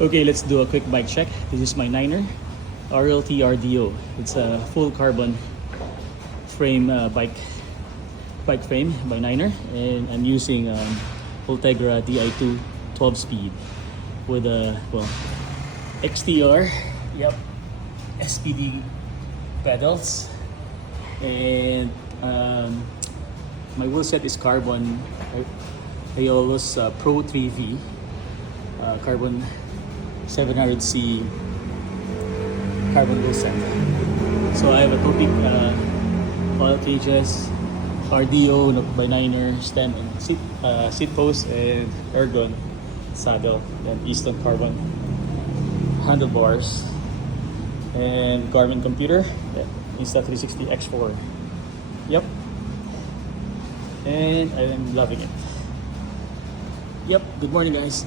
Okay, let's do a quick bike check. This is my Niner RLT RDO. It's a full carbon frame bike frame by Niner, and I'm using Ultegra Di2 12 speed with a XTR, yep, SPD pedals, and my wheel set is carbon Aeolus Pro 3V carbon 700C carbon wheel set. So I have a topic oil cages, RDO by Niner, stem and seat post, and ergon saddle, then Easton carbon handlebars, and Garmin computer, yeah, Insta360 X4. Yep, and I'm loving it. Yep. Good morning, guys.